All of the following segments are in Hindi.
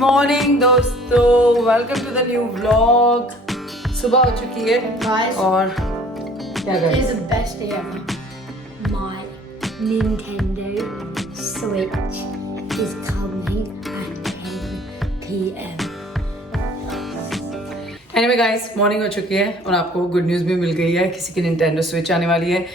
मॉर्निंग दोस्तों, welcome to the new vlog. सुबह हो चुकी है Guys, और क्या it कर is the best day ever. My Nintendo Switch is coming at 10 p.m. Anyway guys, morning हो चुकी है और आपको गुड न्यूज़ भी मिल गई है। किसी की निंटेंडो स्विच आने वाली है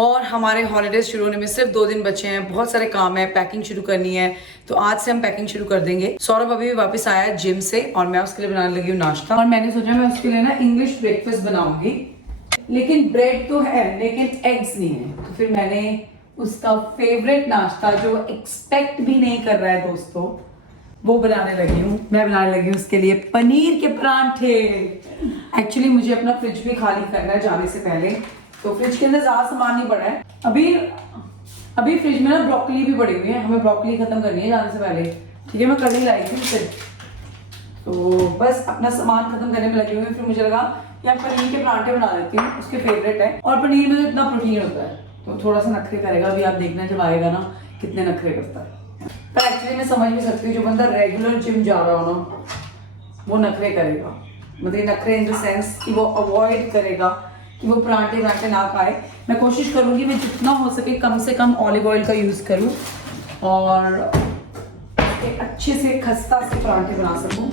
और हमारे हॉलीडेज शुरू होने में सिर्फ 2 दिन बचे हैं। बहुत सारे काम है, पैकिंग शुरू करनी है, तो आज से हम पैकिंग शुरू कर देंगे। सौरभ अभी वापस आया है जिम से और मैं उसके लिए बनाने लगी हूँ नाश्ता। और मैंने सोचा मैं उसके लिए ना इंग्लिश ब्रेकफास्ट बनाऊंगी, लेकिन ब्रेड तो है लेकिन एग्स नहीं है। तो फिर मैंने उसका फेवरेट नाश्ता जो एक्सपेक्ट भी नहीं कर रहा है दोस्तों, वो बनाने लगी हूँ। मैं बनाने लगी हूँ उसके लिए पनीर के परांठे। एक्चुअली मुझे अपना फ्रिज भी खाली करना है जाने से पहले, तो फ्रिज के अंदर ज्यादा सामान नहीं पड़ा है। अभी फ्रिज में ना ब्रोकली भी पड़ी हुई है, हमें ब्रोकली खत्म करनी है जाने से पहले। ठीक है, मैं कल ही लाई थी उसे, तो बस अपना सामान खत्म करने में लगी हुई। फिर मुझे लगा यार पनीर के परांठे बना देती हूँ, उसके फेवरेट है और पनीर में तो इतना प्रोटीन होता है, तो थोड़ा सा नखरे करेगा। अभी आप देखना जब आएगा ना कितने नखरे करता है। पर एक्चुअली मैं समझ भी सकती हूँ, जो बंदा रेगुलर जिम जा रहा हो ना वो नखरे करेगा। मतलब नखरे इन द सेंस कि वो अवॉइड करेगा कि वो परांठे ना खाए। मैं कोशिश करूँगी मैं जितना हो सके कम से कम ऑलिव ऑयल का यूज़ करूँ और एक अच्छे से खस्ता से परांठे बना सकूँ।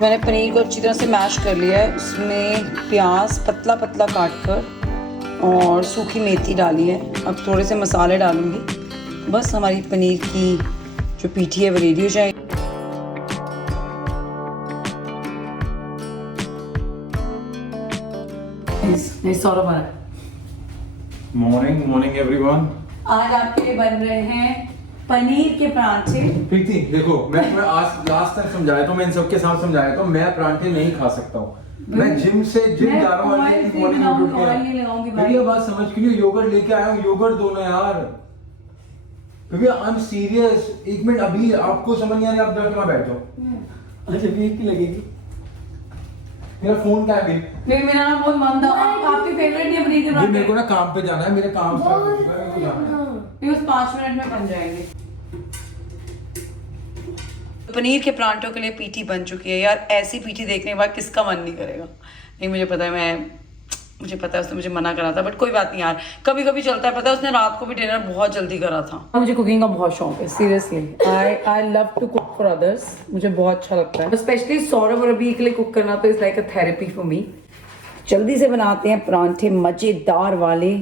मैंने पनीर को अच्छी तरह से मैश कर लिया है, उसमें प्याज पतला पतला काट कर और सूखी मेथी डाली है। अब थोड़े से मसाले डालूंगी, बस हमारी पनीर की जो पीठी है वो रेडी हो जाएगी। सौरभ आ रहा है। Morning everyone. आज आपके लिए बन रहे हैं पनीर के परांठे। प्रीति देखो, मैं तुम्हें आज लास्ट तक समझाया तो मैं इन सबके साथ समझाया तो मैं परांठे नहीं खा सकता हूँ। मैं जिम जा रहा हूँ, भैया बात समझ के लिए योगर्ट लेके आया हूँ। योगर्ट दो ना यार भैया, आई एम सीरियस। एक मिनट, अभी आपको समझ नहीं आ रहा, आप जाके वहाँ बैठ जाओ। अच्छा भीख की लगेगी। मेरा फोन क्या है? मेरा ना बहुत मन था। आपकी फेवरेट नहीं है पनीर के परांठे? मेरे को ना काम पे जाना है, मेरे काम से मेरे को जाना है। बस 5 मिनट में बन जाएंगे। पनीर के परांठों के लिए पीठी बन चुकी है। यार ऐसी पीठी देखने के बाद किसका मन नहीं करेगा। नहीं मुझे पता है, मुझे पता है उसने मुझे मना करा था, बट कोई बात नहीं यार, कभी कभी चलता है। पता है उसने रात को भी डिनर बहुत जल्दी करा था। मुझे कुकिंग का बहुत शौक है, seriously. I love to cook for others, मुझे बहुत अच्छा लगता है। स्पेशली सौरभ और अभी के लिए कुक करना तो is like a therapy for me. जल्दी से बनाते हैं परांठे मजेदार वाले।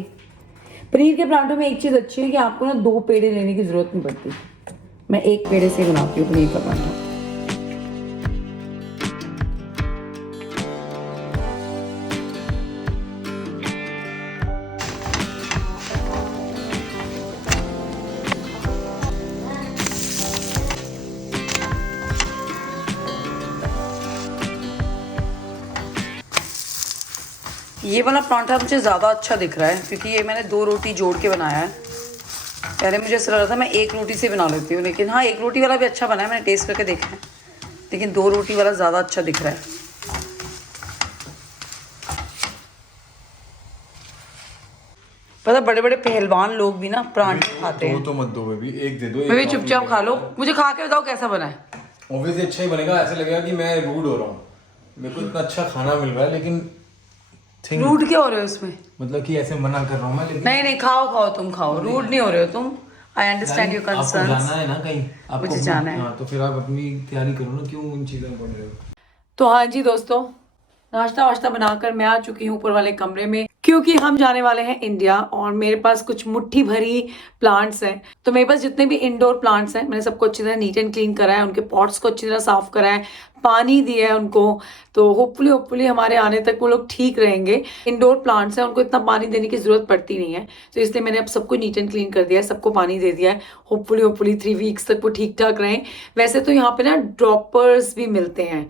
पनीर के परांठों में एक चीज़ अच्छी है कि आपको ना 2 पेड़े लेने की जरूरत नहीं पड़ती। मैं 1 पेड़े से बनाती हूँ पनीर का परांठा। ये वाला परांठा मुझे ज़्यादा अच्छा दिख रहा है क्योंकि ये मैंने 2 रोटी जोड़ के बनाया है। पहले मुझे ऐसा लग रहा था मैं 1 रोटी से बना लेती हूँ, लेकिन हाँ 1 रोटी वाला भी अच्छा बना है, मैंने टेस्ट करके देखा है, लेकिन 2 रोटी वाला ज़्यादा अच्छा दिख रहा है। पता बड़े बड़े पहलवान लोग भी ना परांठे खाते हैं। तो मत दो बेबी, एक दे दो। मैं चुपचाप खा लो, मुझे खा के बताओ कैसा बना है। ऑब्वियसली अच्छा ही बनेगा। ऐसा लगेगा कि मैं रूड हो रहा हूँ, मेरे को इतना अच्छा खाना मिल रहा है लेकिन रूड क्या हो रहे हो उसमें? मतलब कि ऐसे मना कर रहा हूँ मैं, लेकिन नहीं खाओ तुम खाओ, रूड नहीं हो रहे हो तुम। I understand your concerns. आपको जाना है ना कहीं, आपको मुझे जाना है। हाँ, तो फिर आप अपनी तैयारी करो ना, क्यों इन चीज़ों में पड़ रहे हो। तो हाँ जी दोस्तों, नाश्ता वाश्ता बनाकर मैं आ चुकी हूँ ऊपर वाले कमरे में, क्योंकि हम जाने वाले हैं इंडिया और मेरे पास कुछ मुट्ठी भरी प्लांट्स हैं। तो मेरे पास जितने भी इंडोर प्लांट्स हैं मैंने सबको अच्छी तरह नीट एंड क्लीन करा है, उनके पॉट्स को अच्छी तरह साफ करा है, पानी दिया है उनको। तो होपफुली हमारे आने तक वो लोग ठीक रहेंगे। इंडोर प्लांट्स हैं, उनको इतना पानी देने की जरूरत पड़ती नहीं है, तो इसलिए मैंने अब सबको नीट एंड क्लीन कर दिया है, सबको पानी दे दिया है। होपफुली 3 वीक्स तक वो ठीक ठाक रहें। वैसे तो यहाँ पे ना ड्रॉपर्स भी मिलते हैं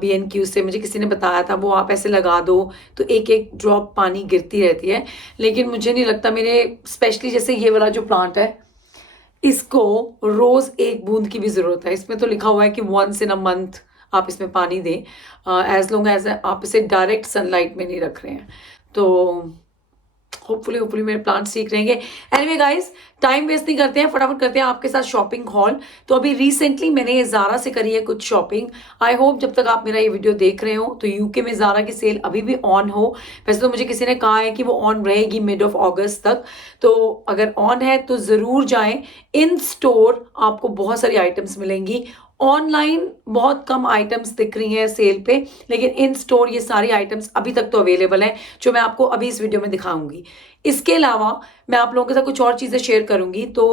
B&Q से, मुझे किसी ने बताया था, वो आप ऐसे लगा दो तो एक एक ड्रॉप पानी गिरती रहती है। लेकिन मुझे नहीं लगता, मेरे स्पेशली जैसे ये वाला जो प्लांट है इसको रोज 1 बूंद की भी जरूरत है। इसमें तो लिखा हुआ है कि 1 in a month आप इसमें पानी दें, एज लॉन्ग एज आप इसे डायरेक्ट सनलाइट में नहीं रख रहे हैं। तो होपफुली मेरे प्लांट्स ठीक रहेंगे। एनीवे गाइस, टाइम वेस्ट नहीं करते हैं, फटाफट करते हैं आपके साथ शॉपिंग हॉल। तो अभी रिसेंटली मैंने ये ज़ारा से करी है कुछ शॉपिंग। आई होप जब तक आप मेरा ये वीडियो देख रहे हो तो यूके में ज़ारा की सेल अभी भी ऑन हो। वैसे तो मुझे किसी ने कहा है कि वो ऑन रहेगी मिड ऑफ अगस्त तक, तो अगर ऑन है तो ज़रूर जाएं। इन स्टोर आपको बहुत सारी आइटम्स मिलेंगी। ऑनलाइन बहुत कम आइटम्स दिख रही हैं सेल पे, लेकिन इन स्टोर ये सारी आइटम्स अभी तक तो अवेलेबल हैं जो मैं आपको अभी इस वीडियो में दिखाऊंगी। इसके अलावा मैं आप लोगों के साथ कुछ और चीज़ें शेयर करूंगी। तो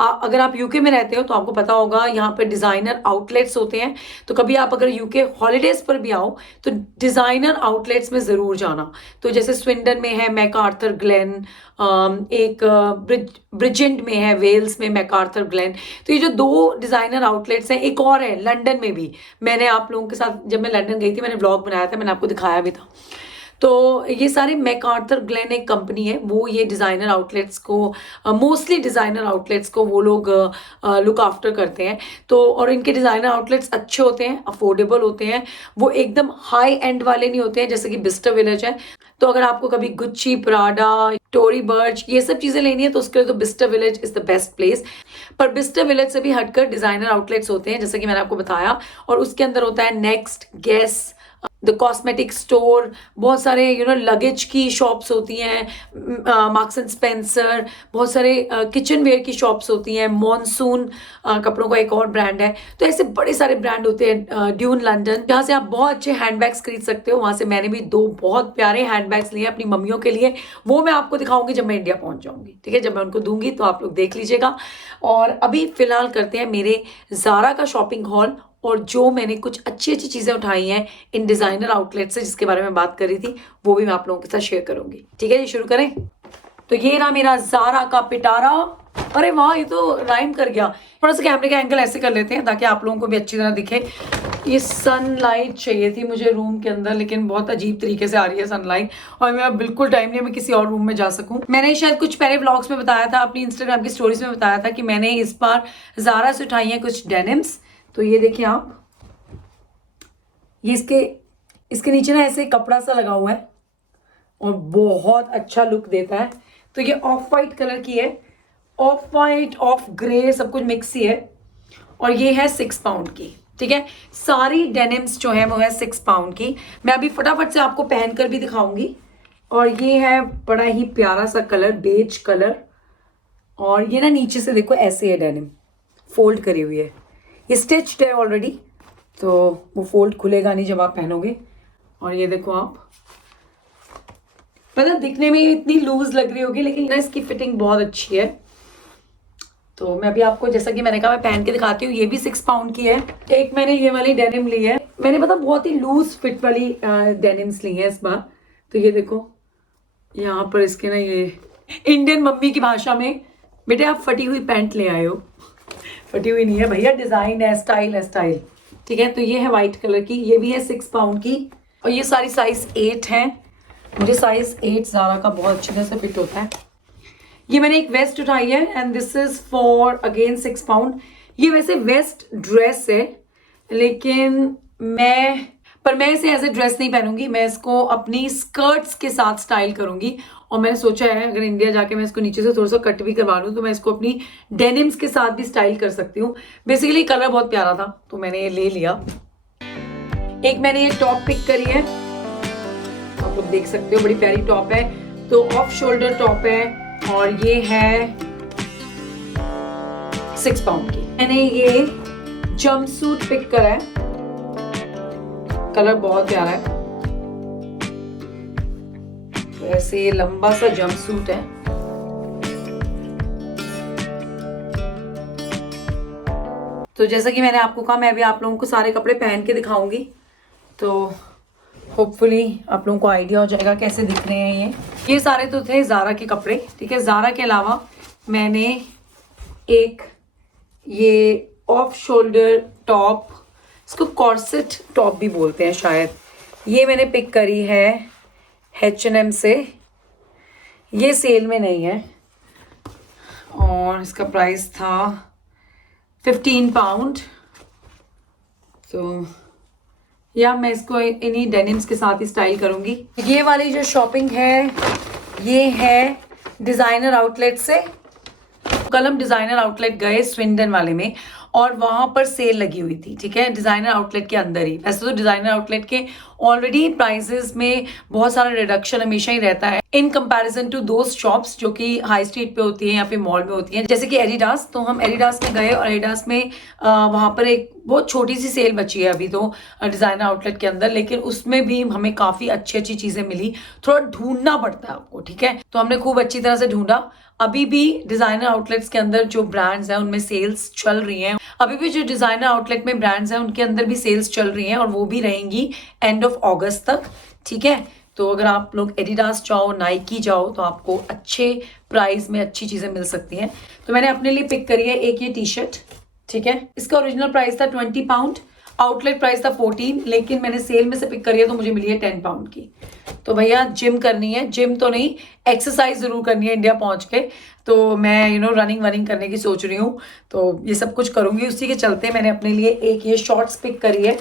अगर आप यूके में रहते हो तो आपको पता होगा यहाँ पर डिज़ाइनर आउटलेट्स होते हैं। तो कभी आप अगर यूके हॉलीडेज़ पर भी आओ तो डिज़ाइनर आउटलेट्स में ज़रूर जाना। तो जैसे स्विंडन में है मैकआर्थर ग्लेन, एक ब्रिजेंट में है, वेल्स में मैकआर्थर ग्लेन। तो ये जो 2 डिज़ाइनर आउटलेट्स हैं, एक और है लंदन में भी। मैंने आप लोगों के साथ जब मैं लंदन गई थी मैंने व्लॉग बनाया था, मैंने आपको दिखाया भी था। तो ये सारे मैकआर्थर ग्लेन एक कंपनी है, वो ये डिज़ाइनर आउटलेट्स को मोस्टली डिज़ाइनर आउटलेट्स को वो लोग लुक आफ्टर करते हैं। तो और इनके डिज़ाइनर आउटलेट्स अच्छे होते हैं, अफोर्डेबल होते हैं, वो एकदम हाई एंड वाले नहीं होते हैं जैसे कि बिस्टर विलेज है। तो अगर आपको कभी गुच्ची, प्राडा, टोरी बर्च ये सब चीज़ें लेनी है तो उसके लिए तो Bicester village is the best place. पर बिस्टर विलेज से भी हटकर डिज़ाइनर आउटलेट्स होते हैं जैसे कि मैंने आपको बताया, और उसके अंदर होता है next, guess, the cosmetic store, बहुत सारे लगेज की शॉप्स होती हैं, मार्क्स एंड स्पेंसर, बहुत सारे किचन वेयर की शॉप्स होती हैं, मॉनसून कपड़ों का एक और ब्रांड है। तो ऐसे बड़े सारे ब्रांड होते हैं। ड्यून लंदन, जहाँ से आप बहुत अच्छे हैंडबैग्स खरीद सकते हो। वहाँ से मैंने भी 2 बहुत प्यारे हैंडबैग्स लिए अपनी मम्मियों के लिए। वो मैं आपको दिखाऊंगी जब मैं इंडिया पहुँच जाऊंगी, ठीक है? जब मैं उनको दूंगी तो आप लोग देख लीजिएगा। और अभी फिलहाल करते हैं मेरे ज़ारा का शॉपिंग हॉल, और जो मैंने कुछ अच्छी चीज़ें उठाई हैं इन डिज़ाइनर आउटलेट से जिसके बारे में बात कर रही थी, वो भी मैं आप लोगों के साथ शेयर करूंगी। ठीक है जी, शुरू करें। तो ये रहा मेरा ज़ारा का पिटारा। अरे वाह, ये तो राइम कर गया। थोड़ा सा कैमरे का एंगल ऐसे कर लेते हैं ताकि आप लोगों को भी अच्छी तरह दिखे। ये सनलाइट चाहिए थी मुझे रूम के अंदर, लेकिन बहुत अजीब तरीके से आ रही है सनलाइट, और मेरा बिल्कुल टाइम नहीं है मैं किसी और रूम में जा सकूं। मैंने शायद कुछ पहले व्लॉग्स में बताया था, अपनी इंस्टाग्राम की स्टोरीज में बताया था कि मैंने इस बार ज़ारा से उठाई है कुछ डेनिम्स। तो ये देखिए आप, ये इसके नीचे ना ऐसे कपड़ा सा लगा हुआ है और बहुत अच्छा लुक देता है। तो ये ऑफ वाइट कलर की है, ऑफ वाइट ऑफ ग्रे सब कुछ मिक्स ही है, और ये है 6 पाउंड की। ठीक है, सारी डेनिम्स जो है वो है 6 पाउंड की। मैं अभी फटाफट से आपको पहनकर भी दिखाऊंगी। और ये है बड़ा ही प्यारा सा कलर, बेज कलर, और ये ना नीचे से देखो ऐसे है डेनिम, फोल्ड करी हुई है। ये स्टिच्ड है ऑलरेडी, तो वो फोल्ड खुलेगा नहीं जब आप पहनोगे। और ये देखो आप, मतलब दिखने में इतनी लूज लग रही होगी लेकिन इसकी फिटिंग बहुत अच्छी है। तो मैं अभी आपको, जैसा कि मैंने कहा, मैं पहन के दिखाती हूँ। ये भी 6 पाउंड की है। एक मैंने ये वाली डेनिम ली है, मैंने पता बहुत ही लूज फिट वाली डेनिम्स ली है इस बार। तो ये देखो यहाँ पर इसके ना, ये इंडियन मम्मी की भाषा में, बेटे आप फटी हुई पैंट ले आए हो। फटी हुई नहीं है भैया, डिजाइन है, स्टाइल है, स्टाइल। ठीक है, तो ये है वाइट कलर की, ये भी है 6 पाउंड की, और ये सारी साइज 8 है। मुझे साइज 8 ज़ारा का बहुत अच्छी तरह से फिट होता है। ये मैंने एक वेस्ट उठाई है and this is for again 6 pound. ये वैसे वेस्ट ड्रेस है, लेकिन मैं इसे एज ए ड्रेस नहीं पहनूंगी, मैं इसको अपनी स्कर्ट्स के साथ स्टाइल करूंगी। और मैंने सोचा है अगर इंडिया जाके मैं इसको नीचे से थोड़ा सा कट भी करवा लूँ तो मैं इसको अपनी डेनिम्स के साथ भी स्टाइल कर सकती हूँ। बेसिकली कलर बहुत प्यारा था तो मैंने ये ले लिया। एक मैंने ये टॉप पिक करी है, आप लोग देख सकते हो, बड़ी प्यारी टॉप है। तो ऑफ शोल्डर टॉप है और ये है 6 पाउंड की। मैंने ये जंपसूट पिक करा है, कलर बहुत प्यारा है। तो ऐसे ये लंबा सा जंपसूट है। तो जैसा कि मैंने आपको कहा, मैं भी आप लोगों को सारे कपड़े पहन के दिखाऊंगी, तो होपफुली आप लोगों को आइडिया हो जाएगा कैसे दिख रहे हैं ये सारे तो थे ज़ारा के कपड़े। ठीक है, ज़ारा के अलावा मैंने एक ये ऑफ शोल्डर टॉप, इसको कॉर्सेट टॉप भी बोलते हैं शायद, ये मैंने पिक करी है H&M से। ये सेल में नहीं है और इसका प्राइस था 15 पाउंड। तो या मैं इसको इन्हीं डेनिम्स के साथ ही स्टाइल करूंगी। ये वाली जो शॉपिंग है ये है डिज़ाइनर आउटलेट से। कल हम डिज़ाइनर आउटलेट गए स्विंडन वाले में और वहाँ पर सेल लगी हुई थी, ठीक है, डिज़ाइनर आउटलेट के अंदर ही। वैसे तो डिज़ाइनर आउटलेट के ऑलरेडी प्राइसेस में बहुत सारा रिडक्शन हमेशा ही रहता है in comparison to those shops जो कि हाई स्ट्रीट पे होती हैं या फिर मॉल में होती हैं, जैसे कि एडिडास। तो हम एडिडास में गए और एडिडास में वहाँ पर एक बहुत छोटी सी सेल बची है अभी तो डिज़ाइनर आउटलेट के अंदर, लेकिन उसमें भी हमें काफ़ी अच्छी अच्छी चीज़ें मिली। थोड़ा ढूंढना पड़ता है आपको, ठीक है, तो हमने खूब अच्छी तरह से ढूंढा। अभी भी डिज़ाइनर आउटलेट्स के अंदर जो ब्रांड्स हैं उनमें सेल्स चल रही हैं। अभी भी जो डिज़ाइनर आउटलेट में ब्रांड्स हैं उनके अंदर भी सेल्स चल रही हैं और वो भी रहेंगी एंड ऑफ अगस्त तक, ठीक है। तो अगर आप लोग एडिडास जाओ, नाइकी जाओ, तो आपको अच्छे प्राइस में अच्छी चीज़ें मिल सकती हैं। तो मैंने अपने लिए पिक करी है एक ये टी शर्ट, ठीक है, इसका ओरिजिनल प्राइस था 20 पाउंड, आउटलेट प्राइस था 14, लेकिन मैंने सेल में से पिक करी है तो मुझे मिली है 10 पाउंड की। तो भैया जिम करनी है, जिम तो नहीं, एक्सरसाइज जरूर करनी है इंडिया पहुंच के। तो मैं रनिंग वनिंग करने की सोच रही हूँ, तो ये सब कुछ करूंगी। उसी के चलते मैंने अपने लिए एक ये शॉर्ट्स पिक करी है।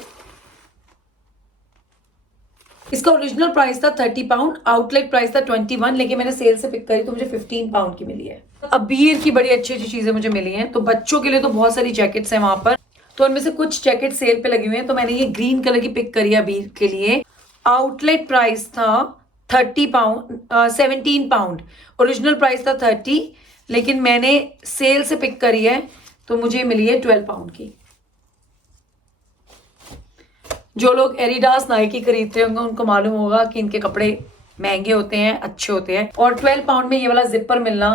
इसका ओरिजिनल प्राइस था 30 पाउंड, आउटलेट प्राइस था 21, लेकिन मैंने सेल से पिक करी तो मुझे 15 पाउंड की मिली है। अबीर की बड़ी अच्छी अच्छी चीजें मुझे मिली हैं। तो बच्चों के लिए तो बहुत सारी जैकेट्स हैं वहां पर, तो उनमें से कुछ जैकेट सेल पे लगी हुई हैं। तो मैंने ये ग्रीन कलर की पिक करी है अबीर के लिए। आउटलेट प्राइस था 17 पाउंड, ओरिजिनल प्राइस था 30, लेकिन मैंने सेल से पिक करी है तो मुझे मिली है 12 पाउंड की। जो लोग एडिडास नाइकी खरीदते होंगे उनको मालूम होगा कि इनके कपड़े महंगे होते हैं, अच्छे होते हैं, और 12 पाउंड में ये वाला जिपर मिलना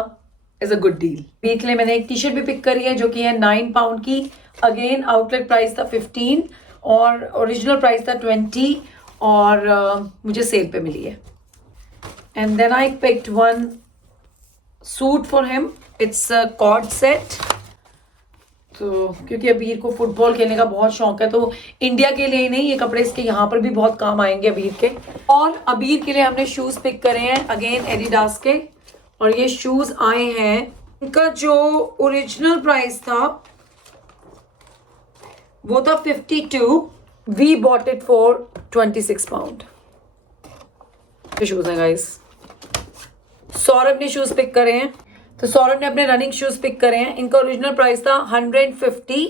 इज अ गुड डील। बीच में मैंने एक टी शर्ट भी पिक करी है जो कि है 9 पाउंड की। अगेन आउटलेट प्राइस था 15 और ओरिजिनल प्राइस था 20 और मुझे सेल पे मिली है। And then I picked one suit for him, it's a cord set. तो क्योंकि अबीर को फुटबॉल खेलने का बहुत शौक है, तो इंडिया के लिए ही नहीं, ये कपड़े इसके यहाँ पर भी बहुत काम आएंगे अबीर के। और अबीर के लिए हमने शूज पिक करे हैं अगेन एडिडास के, और ये शूज आए हैं, इनका जो ओरिजिनल प्राइस था वो था 52, we bought it for 26 pound. ये शूज हैं गाइस। सौरभ ने शूज पिक करे हैं, तो सौरभ ने अपने रनिंग शूज पिक करे हैं। इनका ओरिजिनल प्राइस था 150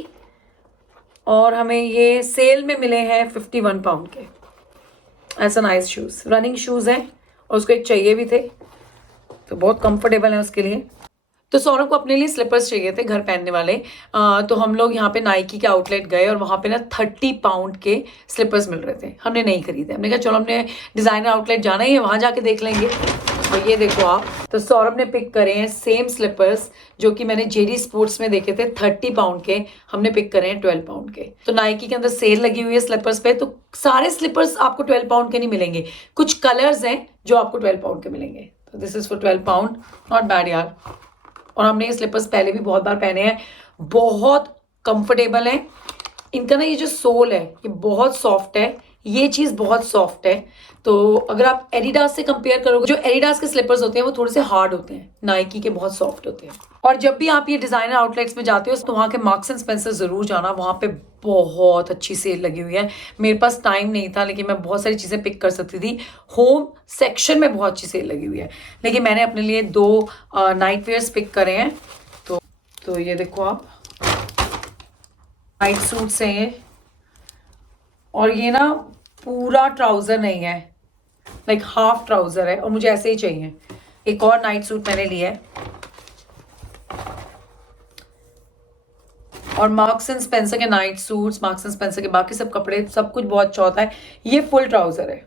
और हमें ये सेल में मिले हैं 51 पाउंड के। ऐसा नाइस शूज, रनिंग शूज हैं और उसको एक चाहिए भी थे, तो बहुत कंफर्टेबल है उसके लिए। तो सौरभ को अपने लिए स्लीपर्स चाहिए थे घर पहनने वाले। तो हम लोग यहाँ पे नाइकी के आउटलेट गए और वहाँ पे ना 30 पाउंड के स्लीपर्स मिल रहे थे। हमने नहीं खरीदे, हमने कहा चलो हमने डिज़ाइनर आउटलेट जाना ही है, वहाँ जाके देख लेंगे। और ये देखो आप, तो सौरभ ने पिक करे हैं सेम स्लीपर्स जो कि मैंने जेडी स्पोर्ट्स में देखे थे 30 पाउंड के, हमने पिक करे हैं 12 पाउंड के। तो नाइकी के अंदर सेल लगी हुई है स्लीपर्स पे, तो सारे स्लीपर्स आपको 12 पाउंड के नहीं मिलेंगे, कुछ कलर्स हैं जो आपको 12 पाउंड के मिलेंगे। तो this is for 12 pound, not bad यार। और हमने ये स्लीपर्स पहले भी बहुत बार पहने हैं, बहुत कंफर्टेबल है। इनका ना ये जो सोल है ये बहुत सॉफ्ट है, ये चीज़ बहुत सॉफ्ट है। तो अगर आप एडिडास से कंपेयर करोगे, जो एडिडास के स्लीपर्स होते हैं वो थोड़े से हार्ड होते हैं, नाइकी के बहुत सॉफ्ट होते हैं। और जब भी आप ये डिज़ाइनर आउटलेट्स में जाते हो तो वहाँ के मार्क्स एंड स्पेंसर ज़रूर जाना, वहाँ पे बहुत अच्छी सेल लगी हुई है। मेरे पास टाइम नहीं था लेकिन मैं बहुत सारी चीज़ें पिक कर सकती थी। होम सेक्शन में बहुत अच्छी सेल लगी हुई है, लेकिन मैंने अपने लिए 2 नाइट वेयर्स पिक करे हैं। तो ये देखो आप, नाइट सूट्स हैं ये, और ये ना पूरा ट्राउज़र नहीं है, लाइक हाफ ट्राउज़र है, और मुझे ऐसे ही चाहिए। एक और नाइट सूट मैंने लिया है, और मार्क्स एंड स्पेंसर के night suits, marks and Spencer के बाकी सब कपड़े, सब कुछ बहुत अच्छा होता है। ये फुल ट्राउज़र है।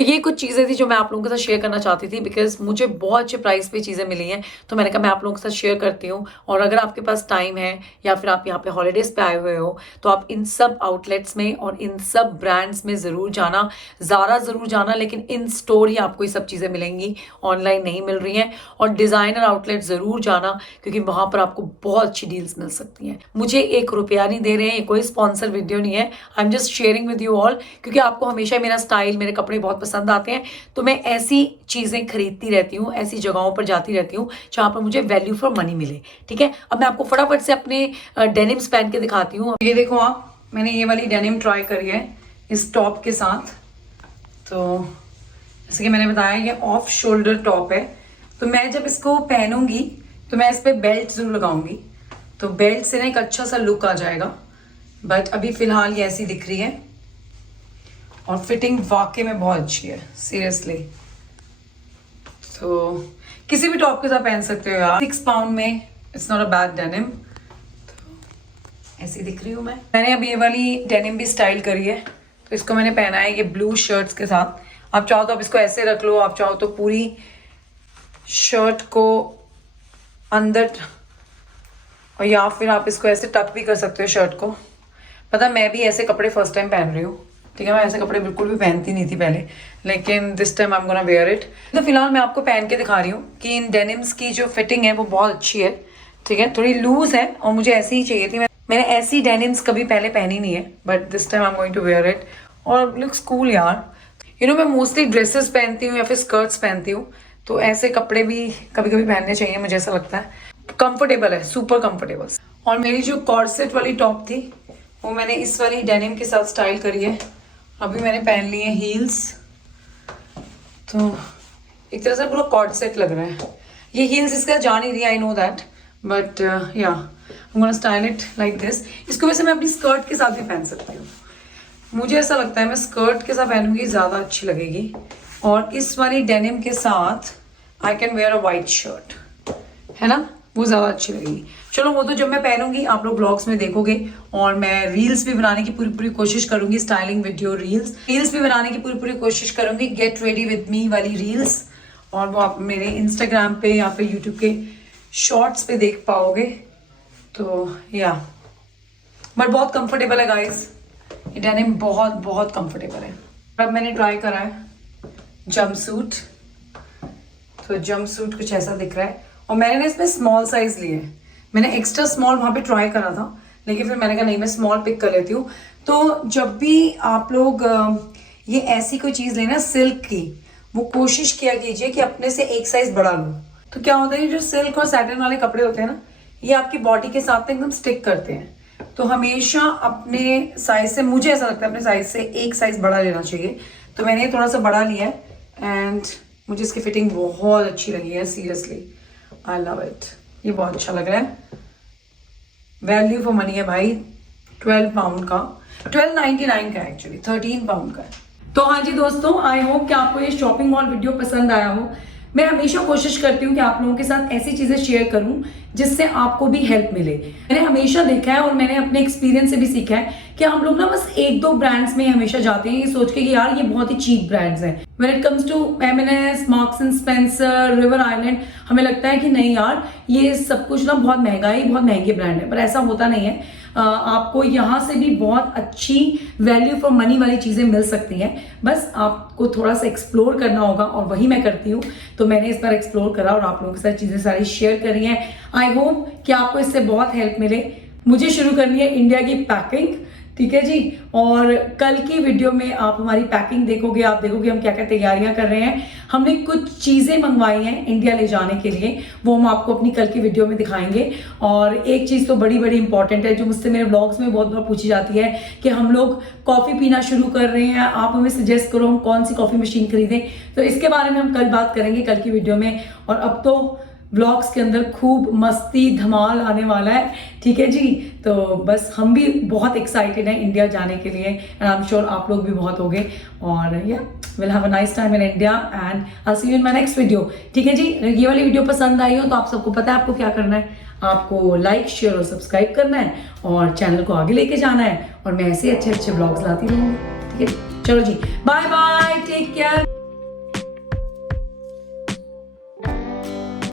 ये कुछ चीज़ें थी जो मैं आप लोगों के साथ शेयर करना चाहती थी, बिकॉज मुझे बहुत अच्छे प्राइस पे चीज़ें मिली हैं, तो मैंने कहा मैं आप लोगों के साथ शेयर करती हूँ। और अगर आपके पास टाइम है या फिर आप यहाँ पे हॉलीडेज़ पे आए हुए हो, तो आप इन सब आउटलेट्स में और इन सब ब्रांड्स में ज़रूर जाना, ज़ारा ज़रूर जाना, लेकिन इन स्टोर ही आपको ये सब चीज़ें मिलेंगी, ऑनलाइन नहीं मिल रही हैं। और डिज़ाइनर आउटलेट ज़रूर जाना, क्योंकि वहाँ पर आपको बहुत अच्छी डील्स मिल सकती हैं। मुझे 1 रुपया नहीं दे रहे हैं, ये कोई स्पॉन्सर वीडियो नहीं है, I am just sharing with you all, क्योंकि आपको हमेशा मेरा स्टाइल, मेरे कपड़े बहुत पसंद आते हैं, तो मैं ऐसी चीज़ें खरीदती रहती हूँ, ऐसी जगहों पर जाती रहती हूँ जहाँ पर मुझे वैल्यू फॉर मनी मिले। ठीक है, अब मैं आपको फटाफट से अपने डेनिम्स पहन के दिखाती हूँ। ये देखो आप, मैंने ये वाली डेनिम ट्राई करी है इस टॉप के साथ। तो जैसे कि मैंने बताया ये ऑफ शोल्डर टॉप है, तो मैं जब इसको पहनूंगी तो मैं इस पर बेल्ट जरूर लगाऊंगी, तो बेल्ट से ना एक अच्छा सा लुक आ जाएगा। बट अभी फिलहाल ये ऐसी दिख रही है और फिटिंग वाकई में बहुत अच्छी है सीरियसली। तो किसी भी टॉप के साथ पहन सकते हो यार, 6 पाउंड में it's not a bad denim. तो ऐसी दिख रही हूँ मैंने अभी ये वाली डेनिम भी स्टाइल करी है, तो इसको मैंने पहना है ये ब्लू शर्ट्स के साथ। आप चाहो तो आप इसको ऐसे रख लो, आप चाहो तो पूरी शर्ट को अंदर, और या फिर आप इसको ऐसे टक भी कर सकते हो शर्ट को। पता मैं भी ऐसे कपड़े फर्स्ट टाइम पहन रही हूँ, ठीक है। मैं ऐसे कपड़े बिल्कुल भी पहनती नहीं थी पहले, लेकिन this time I am gonna wear it. तो फिलहाल मैं आपको पहन के दिखा रही हूँ कि इन डेनिम्स की जो फिटिंग है वो बहुत अच्छी है, ठीक है। थोड़ी लूज है और मुझे ऐसी ही चाहिए थी। मैंने ऐसी डेनिम्स कभी पहले पहनी नहीं है, but this time I am going to wear it और लुक्स कूल यार। यू नो मैं मोस्टली ड्रेसेस पहनती हूँ या फिर स्कर्ट्स पहनती हूँ, तो ऐसे कपड़े भी कभी कभी पहनने चाहिए, मुझे ऐसा लगता है। कंफर्टेबल है, सुपर कंफर्टेबल। और मेरी जो कॉर्सेट वाली टॉप थी वो मैंने इस वाली डेनिम के साथ स्टाइल करी है। अभी मैंने पहन ली है हील्स, तो एक तरह से पूरा कॉर्सेट लग रहा है। ये हील्स इसका जा नहीं रही, आई नो दैट, बट या आई am gonna style it like this. इसको वैसे मैं अपनी स्कर्ट के साथ भी पहन सकती हूँ, मुझे ऐसा लगता है मैं स्कर्ट के साथ पहनूंगी ज़्यादा अच्छी लगेगी। और इस वाली डेनिम के साथ I can wear a white shirt, है ना, वो ज़्यादा अच्छी लगेगी। चलो वो तो जब मैं पहनूंगी आप लोग ब्लॉग्स में देखोगे, और मैं रील्स भी बनाने की पूरी कोशिश करूंगी, स्टाइलिंग वीडियो रील्स भी बनाने की पूरी कोशिश करूंगी, गेट रेडी विद मी वाली रील्स। और वो आप मेरे इंस्टाग्राम पे या फिर यूट्यूब के शॉर्ट्स पे देख पाओगे। तो या बट बहुत कंफर्टेबल है गाइस, ये डेनिम बहुत बहुत कंफर्टेबल है। अब मैंने ट्राई करा है जंपसूट, तो जंपसूट कुछ ऐसा दिख रहा है। और मैंने ना इसमें स्मॉल साइज लिए, मैंने एक्स्ट्रा स्मॉल वहाँ पे ट्राई करा था, लेकिन फिर मैंने कहा नहीं मैं स्मॉल पिक कर लेती हूँ। तो जब भी आप लोग ये ऐसी कोई चीज़ लेना सिल्क की, वो कोशिश किया कीजिए कि अपने से एक साइज बड़ा लो। तो क्या होता है, ये जो सिल्क और सैटिन वाले कपड़े होते हैं ना, ये आपकी बॉडी के साथ एकदम स्टिक करते हैं। तो हमेशा अपने साइज से, मुझे ऐसा लगता है अपने साइज से एक साइज बड़ा लेना चाहिए। तो मैंने ये थोड़ा सा बड़ा लिया है एंड मुझे इसकी फिटिंग बहुत अच्छी लगी है, सीरियसली आई लव इट। ये बहुत अच्छा लग रहा है, वैल्यू फॉर मनी है भाई। 12 पाउंड का, 12.99 का एक्चुअली 13 पाउंड का है। तो हाँ जी दोस्तों, आई होप कि आपको ये शॉपिंग मॉल वीडियो पसंद आया हो। मैं हमेशा कोशिश करती हूँ कि आप लोगों के साथ ऐसी चीजें शेयर करूं जिससे आपको भी हेल्प मिले। मैंने हमेशा देखा है और मैंने अपने एक्सपीरियंस से भी सीखा है कि हम लोग ना बस 1-2 ब्रांड्स में हमेशा जाते हैं ये सोच के कि यार ये बहुत ही चीप ब्रांड्स हैं। When it comes to M&S, Marks and Spencer, River Island, हमें लगता है कि नहीं यार ये सब कुछ ना बहुत महंगा है, बहुत महंगे ब्रांड है, पर ऐसा होता नहीं है। आपको यहाँ से भी बहुत अच्छी वैल्यू फॉर मनी वाली चीज़ें मिल सकती हैं, बस आपको थोड़ा सा एक्सप्लोर करना होगा, और वही मैं करती हूँ। तो मैंने इस बार एक्सप्लोर करा और आप लोगों के साथ चीज़ें सारी शेयर करी हैं। आई होप कि आपको इससे बहुत हेल्प मिले। मुझे शुरू करनी है इंडिया की पैकिंग, ठीक है जी। और कल की वीडियो में आप हमारी पैकिंग देखोगे, आप देखोगे हम क्या क्या तैयारियां कर रहे हैं। हमने कुछ चीज़ें मंगवाई हैं इंडिया ले जाने के लिए, वो हम आपको अपनी कल की वीडियो में दिखाएंगे। और एक चीज़ तो बड़ी बड़ी इंपॉर्टेंट है जो मुझसे मेरे ब्लॉग्स में बहुत बार पूछी जाती है कि हम लोग कॉफ़ी पीना शुरू कर रहे हैं, आप हमें सजेस्ट करो हम कौन सी कॉफ़ी मशीन खरीदें। तो इसके बारे में हम कल बात करेंगे कल की वीडियो में। और अब तो व्लॉग्स के अंदर खूब मस्ती धमाल आने वाला है, ठीक है जी। तो बस हम भी बहुत एक्साइटेड हैं इंडिया जाने के लिए, एंड आई एम श्योर आप लोग भी बहुत होंगे। और या will have a nice time in India and I see you in my next video, ठीक है जी। ये वाली वीडियो पसंद आई हो तो आप सबको पता है आपको क्या करना है, आपको लाइक शेयर और सब्सक्राइब करना है और चैनल को आगे लेके जाना है। और मैं ऐसे अच्छे अच्छे ब्लॉग्स लाती रहूँगी, ठीक है। चलो जी, बाय बाय, टेक केयर।